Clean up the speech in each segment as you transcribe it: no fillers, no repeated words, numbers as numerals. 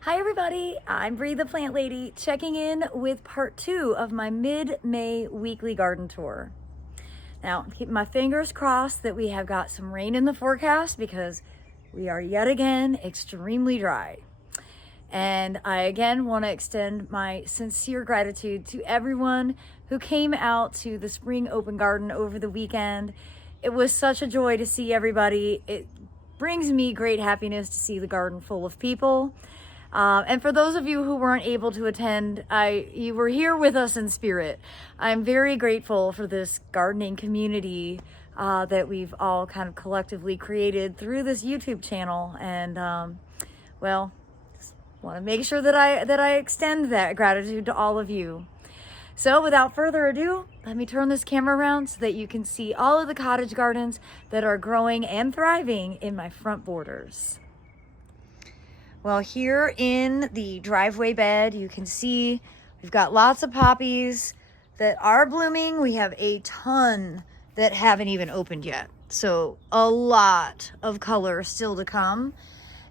Hi everybody, I'm Bree the Plant Lady, checking in with part 2 of my mid-May weekly garden tour. Now, keep my fingers crossed that we have got some rain in the forecast because we are yet again extremely dry. And I again want to extend my sincere gratitude to everyone who came out to the spring open garden over the weekend. It was such a joy to see everybody. It brings me great happiness to see the garden full of people. And for those of you who weren't able to attend, you were here with us in spirit. I'm very grateful for this gardening community that we've all kind of collectively created through this YouTube channel. And well, just want to make sure that I extend that gratitude to all of you. So without further ado, let me turn this camera around so that you can see all of the cottage gardens that are growing and thriving in my front borders. Well, here in the driveway bed, you can see we've got lots of poppies that are blooming. We have a ton that haven't even opened yet. So a lot of color still to come.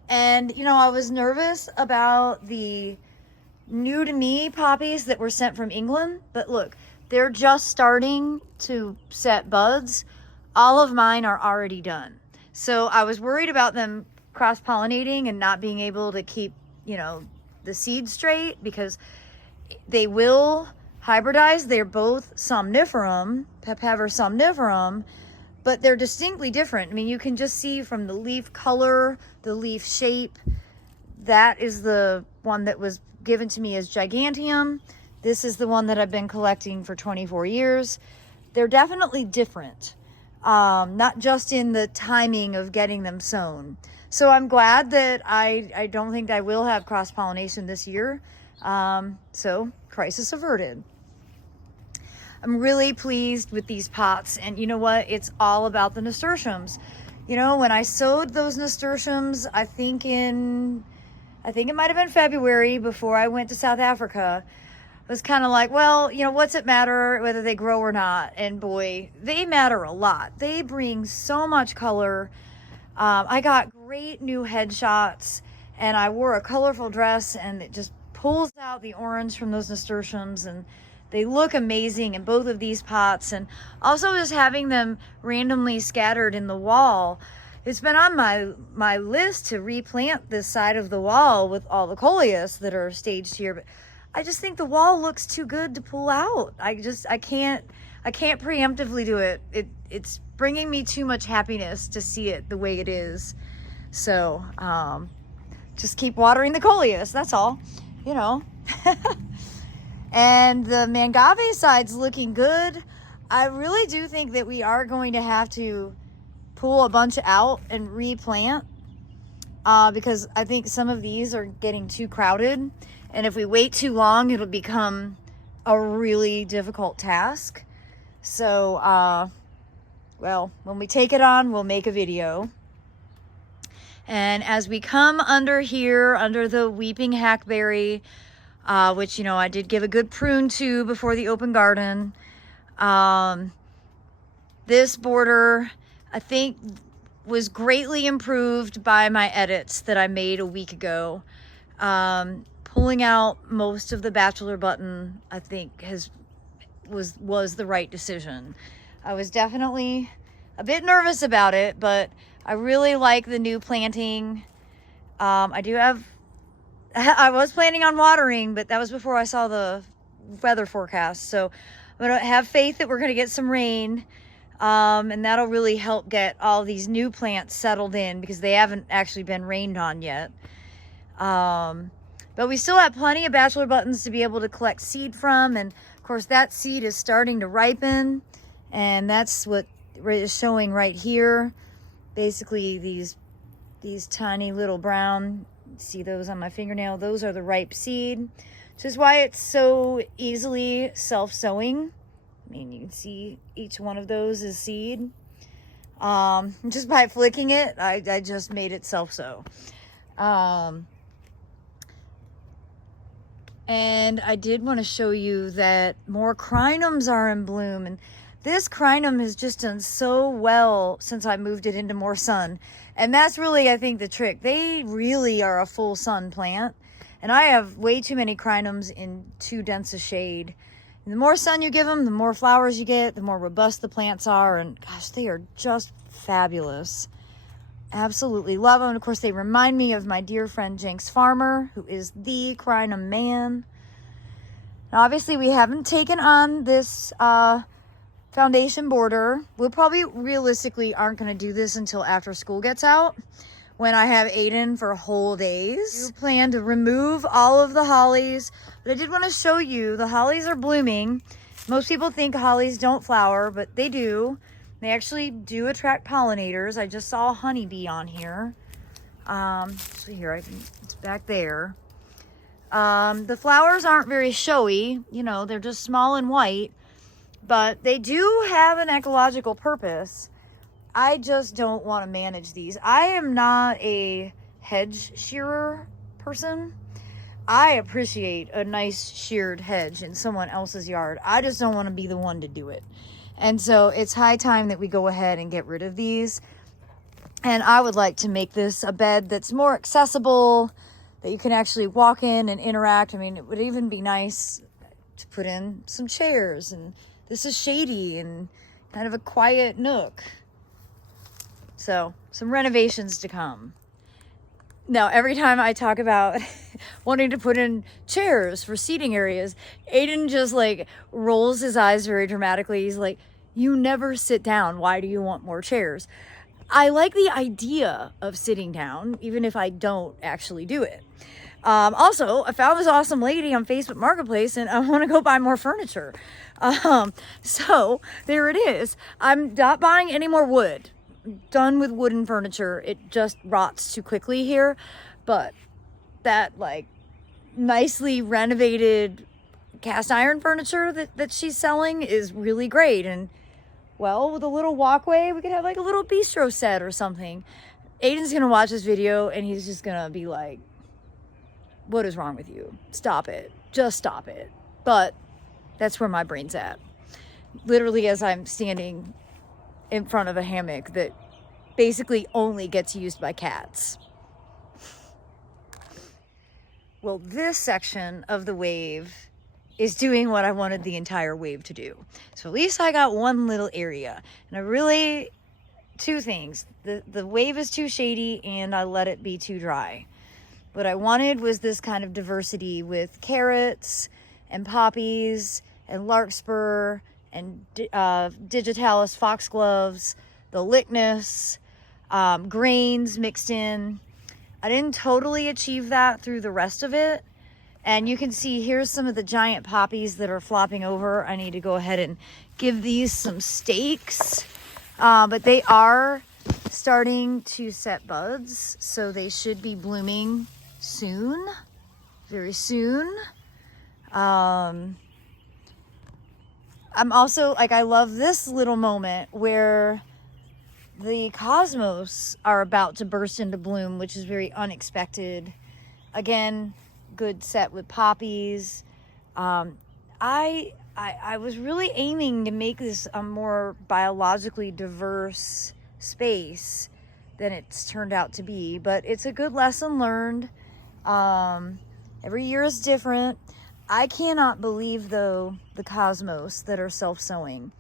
And, you know, I was nervous about the new to me poppies that were sent from England, but look, they're just starting to set buds. All of mine are already done. So I was worried about them cross-pollinating and not being able to keep, you know, the seeds straight because they will hybridize. They're both somniferum, Papaver somniferum, but they're distinctly different. I mean, you can just see from the leaf color, the leaf shape. That is the one that was given to me as giganteum. This is the one that I've been collecting for 24 years. They're definitely different, not just in the timing of getting them sown. So I'm glad that I don't think I will have cross-pollination this year. So crisis averted. I'm really pleased with these pots. And you know what? It's all about the nasturtiums. You know, when I sowed those nasturtiums, I think it might have been February before I went to South Africa. I was kind of like, well, you know, what's it matter whether they grow or not? And boy, they matter a lot. They bring so much color. I got great new headshots and I wore a colorful dress and it just pulls out the orange from those nasturtiums and they look amazing in both of these pots. And also just having them randomly scattered in the wall. It's been on my list to replant this side of the wall with all the coleus that are staged here, but I just think the wall looks too good to pull out. I can't preemptively do it. It's bringing me too much happiness to see it the way it is. So just keep watering the coleus, that's all, you know. And the mangave side's looking good. I really do think that we are going to have to pull a bunch out and replant because I think some of these are getting too crowded. And if we wait too long, it'll become a really difficult task. So, well, when we take it on, we'll make a video. And as we come under here, under the weeping hackberry, which, you know, I did give a good prune to before the open garden. This border, I think, was greatly improved by my edits that I made a week ago. Pulling out most of the bachelor button, I think, was the right decision. I was definitely a bit nervous about it, but I really like the new planting. I was planning on watering, but that was before I saw the weather forecast. So I'm gonna have faith that we're gonna get some rain. And that'll really help get all these new plants settled in because they haven't actually been rained on yet. But we still have plenty of bachelor buttons to be able to collect seed from. And of course that seed is starting to ripen. And that's what is showing right here. Basically these tiny little brown, see those on my fingernail? Those are the ripe seed, which is why it's so easily self-sowing. I mean, you can see each one of those is seed. Just by flicking it, I just made it self-sow. And I did want to show you that more crinums are in bloom. And this crinum has just done so well since I moved it into more sun. And that's really, I think, the trick. They really are a full sun plant. And I have way too many crinums in too dense a shade. And the more sun you give them, the more flowers you get, the more robust the plants are. And gosh, they are just fabulous. Absolutely love them. And of course, they remind me of my dear friend Jenks Farmer, who is the crinum man. Now, obviously, we haven't taken on this foundation border. We'll probably realistically aren't going to do this until after school gets out, when I have Aiden for whole days. We plan to remove all of the hollies, but I did want to show you the hollies are blooming. Most people think hollies don't flower, but they do. They actually do attract pollinators. I just saw a honeybee on here. So here, it's back there. The flowers aren't very showy, you know, they're just small and white, but they do have an ecological purpose. I just don't want to manage these. I am not a hedge shearer person. I appreciate a nice sheared hedge in someone else's yard. I just don't want to be the one to do it. And so it's high time that we go ahead and get rid of these. And I would like to make this a bed that's more accessible, that you can actually walk in and interact. I mean, it would even be nice to put in some chairs, and this is shady and kind of a quiet nook. So some renovations to come. Now, every time I talk about wanting to put in chairs for seating areas, Aiden just like rolls his eyes very dramatically. He's like, you never sit down. Why do you want more chairs? I like the idea of sitting down, even if I don't actually do it. Also, I found this awesome lady on Facebook Marketplace, and I want to go buy more furniture. So there it is. I'm not buying any more wood. Done with wooden furniture. It just rots too quickly here. But that like nicely renovated cast iron furniture that she's selling is really great. And well, with a little walkway, we could have like a little bistro set or something. Aiden's gonna watch this video and he's just gonna be like, what is wrong with you? Stop it. Just stop it. But that's where my brain's at. Literally, as I'm standing in front of a hammock that basically only gets used by cats. Well, this section of the wave is doing what I wanted the entire wave to do. So at least I got one little area. And I really, two things. The wave is too shady and I let it be too dry. What I wanted was this kind of diversity with carrots and poppies and larkspur and digitalis foxgloves, the Lychnis, grains mixed in. I didn't totally achieve that through the rest of it. And you can see here's some of the giant poppies that are flopping over. I need to go ahead and give these some stakes. But they are starting to set buds, so they should be blooming soon, very soon. I'm also, like, I love this little moment where the cosmos are about to burst into bloom, which is very unexpected. Again, good set with poppies. I was really aiming to make this a more biologically diverse space than it's turned out to be, but it's a good lesson learned. Every year is different. I cannot believe, though, the cosmos that are self-sowing.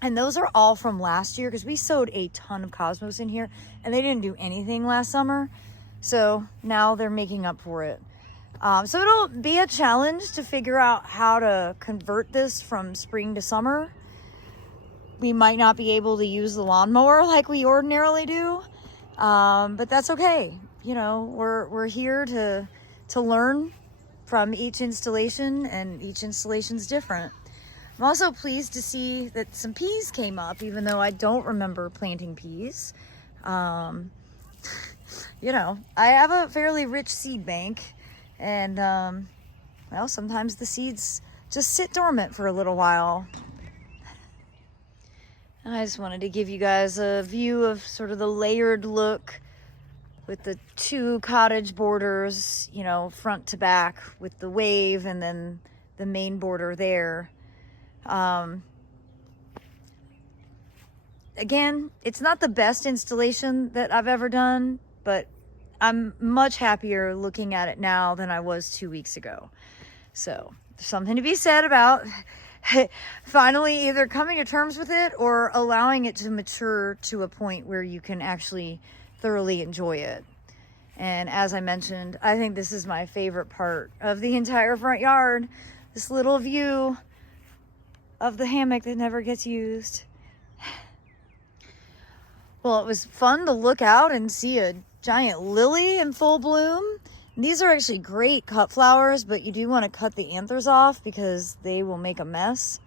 And those are all from last year, because we sowed a ton of cosmos in here, and they didn't do anything last summer. So now they're making up for it. So it'll be a challenge to figure out how to convert this from spring to summer. We might not be able to use the lawnmower like we ordinarily do, but that's okay. You know, we're here to learn from each installation, and each installation's different. I'm also pleased to see that some peas came up, even though I don't remember planting peas. You know, I have a fairly rich seed bank, and well, sometimes the seeds just sit dormant for a little while. I just wanted to give you guys a view of sort of the layered look with the two cottage borders, you know, front to back with the wave and then the main border there. Again, it's not the best installation that I've ever done, but I'm much happier looking at it now than I was 2 weeks ago. So there's something to be said about finally either coming to terms with it or allowing it to mature to a point where you can actually thoroughly enjoy it. And as I mentioned, I think this is my favorite part of the entire front yard. This little view of the hammock that never gets used. Well, it was fun to look out and see a giant lily in full bloom. These are actually great cut flowers, but you do want to cut the anthers off because they will make a mess.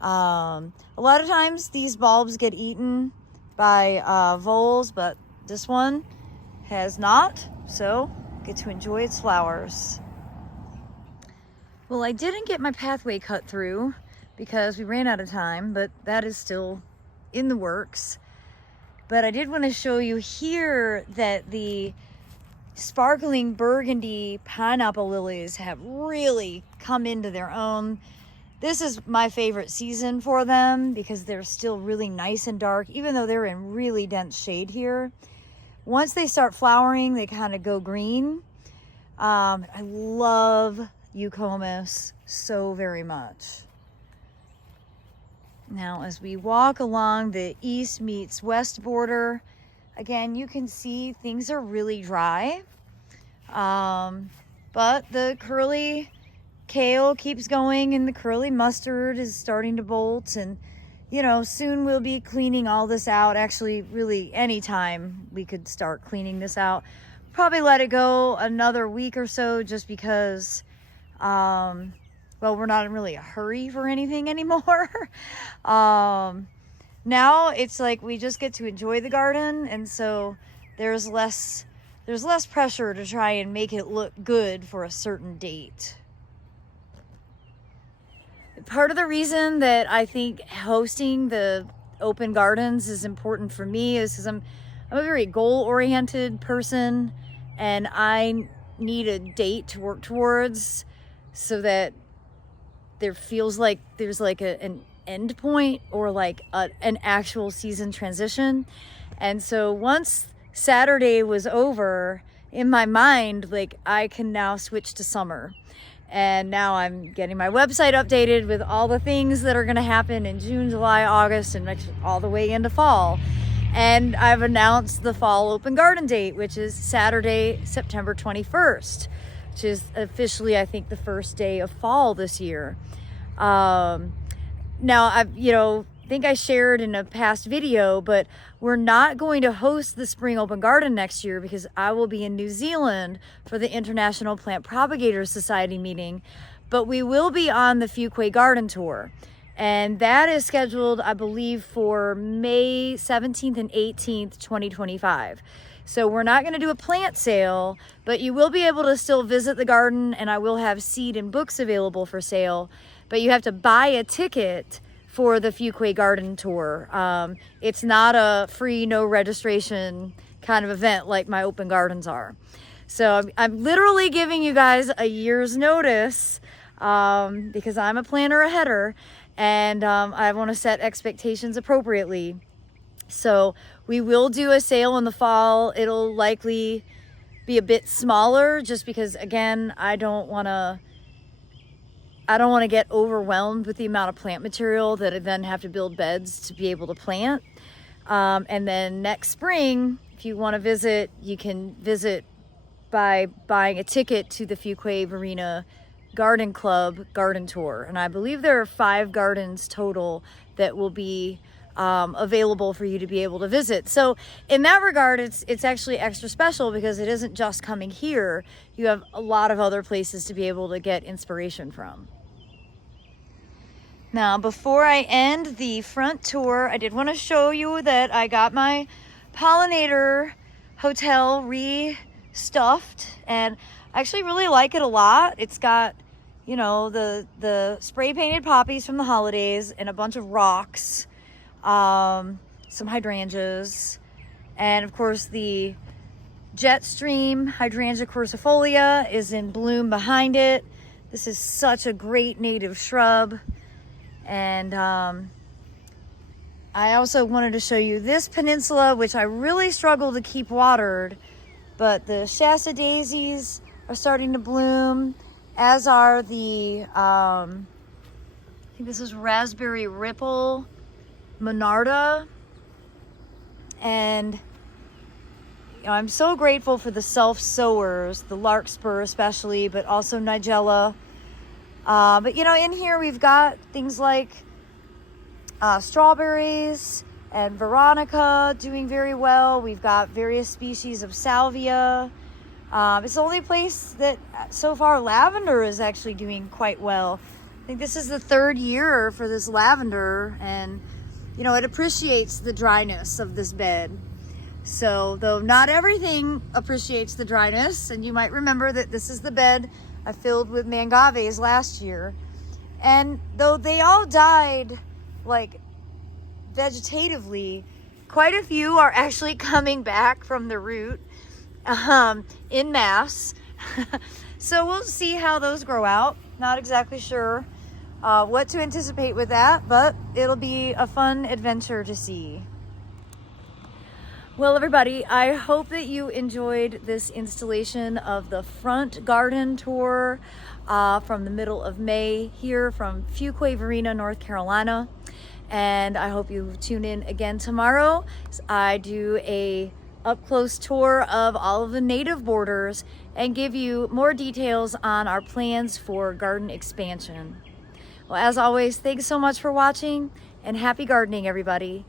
A lot of times these bulbs get eaten by voles, but this one has not, so get to enjoy its flowers. Well, I didn't get my pathway cut through because we ran out of time, but that is still in the works. But I did want to show you here that the sparkling burgundy pineapple lilies have really come into their own. This is my favorite season for them because they're still really nice and dark, even though they're in really dense shade here. Once they start flowering, they kind of go green. I love eucomis so very much. Now, as we walk along the east meets west border, again, you can see things are really dry. But the curly kale keeps going and the curly mustard is starting to bolt, and you know, soon we'll be cleaning all this out. Actually, really anytime we could start cleaning this out. Probably let it go another week or so just because, well, we're not in really a hurry for anything anymore. Now it's like we just get to enjoy the garden, and so there's less pressure to try and make it look good for a certain date. Part of the reason that I think hosting the open gardens is important for me is because I'm a very goal-oriented person, and I need a date to work towards so that there feels like there's like an end point or like an actual season transition. And so once Saturday was over, in my mind, like, I can now switch to summer. And now I'm getting my website updated with all the things that are going to happen in June, July, August, and all the way into fall. And I've announced the fall open garden date, which is Saturday, September 21st, which is officially, I think, the first day of fall this year. Now, I think I shared in a past video, but we're not going to host the spring open garden next year because I will be in New Zealand for the International Plant Propagators Society meeting, but we will be on the Fuquay Garden Tour. And that is scheduled, I believe, for May 17th and 18th, 2025. So we're not going to do a plant sale, but you will be able to still visit the garden, and I will have seed and books available for sale, but you have to buy a ticket for the Fuquay Garden Tour. It's not a free, no registration kind of event like my open gardens are. So I'm literally giving you guys a year's notice because I'm a planner aheader, and I want to set expectations appropriately. So we will do a sale in the fall. It'll likely be a bit smaller just because, again, I don't want to get overwhelmed with the amount of plant material that I then have to build beds to be able to plant. And then next spring, if you want to visit, you can visit by buying a ticket to the Fuquay Varina Garden Club Garden Tour. And I believe there are 5 gardens total that will be available for you to be able to visit. So in that regard, it's actually extra special because it isn't just coming here. You have a lot of other places to be able to get inspiration from. Now, before I end the front tour, I did want to show you that I got my pollinator hotel restuffed, and I actually really like it a lot. It's got, you know, the spray painted poppies from the holidays and a bunch of rocks, some hydrangeas, and of course the jet stream hydrangea quercifolia is in bloom behind it. This is such a great native shrub. And I also wanted to show you this peninsula, which I really struggle to keep watered, but the Shasta daisies are starting to bloom, as are the, I think this is raspberry ripple monarda. And I'm so grateful for the self-sowers, the larkspur especially, but also nigella. But in here we've got things like strawberries and veronica doing very well. We've got various species of salvia. It's the only place that so far lavender is actually doing quite well. I think this is the 3rd year for this lavender, and it appreciates the dryness of this bed. So though not everything appreciates the dryness, and you might remember that this is the bed I filled with mangaves last year, and though they all died like vegetatively, quite a few are actually coming back from the root in mass. So we'll see how those grow out. Not exactly sure what to anticipate with that, but it'll be a fun adventure to see. Well, everybody, I hope that you enjoyed this installation of the front garden tour from the middle of May here from Fuquay-Varina, North Carolina. And I hope you tune in again tomorrow as I do a up-close tour of all of the native borders and give you more details on our plans for garden expansion. Well, as always, thanks so much for watching, and happy gardening, everybody.